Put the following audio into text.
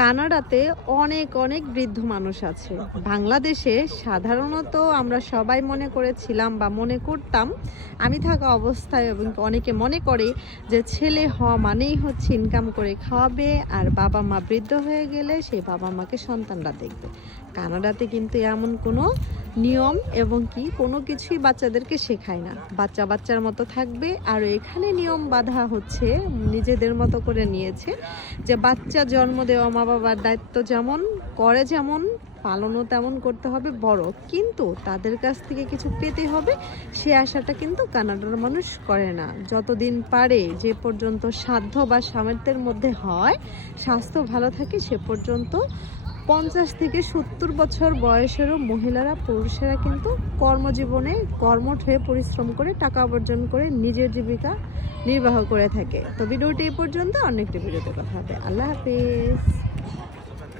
কানাডাতে অনেক অনেক বৃদ্ধ মানুষ আছে। বাংলাদেশে সাধারণত আমরা সবাই মনে করেছিলাম বা মনে করতাম, আমি থাকা অবস্থায় এবং অনেকে মনে করে যে ছেলে হওয়া মানেই হচ্ছে ইনকাম করে খাওয়াবে, আর বাবা মা বৃদ্ধ হয়ে গেলে সেই বাবা মাকে সন্তানরা দেখবে। কানাডাতে কিন্তু এমন কোনো নিয়ম এবং কি কোনো কিছুই বাচ্চাদেরকে শেখায় না। বাচ্চা বাচ্চার মতো থাকবে। আর এখানে নিয়ম বাঁধা হচ্ছে, নিজেদের মতো করে নিয়েছে যে বাচ্চা জন্ম দেওয়া মা বাবার দায়িত্ব যেমন করে, যেমন পালনও তেমন করতে হবে বড়, কিন্তু তাদের কাছ থেকে কিছু পেতে হবে সে আশাটা কিন্তু কানাডার মানুষ করে না। যতদিন পারে, যে পর্যন্ত সাধ্য বা সামর্থ্যের মধ্যে হয়, স্বাস্থ্য ভালো থাকে, সে পর্যন্ত 50 থেকে 70 বছর বয়সেরও মহিলারা পুরুষেরা কিন্তু কর্মজীবনে কর্মঠ হয়ে পরিশ্রম করে টাকা উপার্জন করে নিজের জীবিকা নির্বাহ করে থাকে। তো ভিডিওটি এই পর্যন্ত, অন্য একটি ভিডিওতে কথা হবে। আল্লাহ হাফেজ।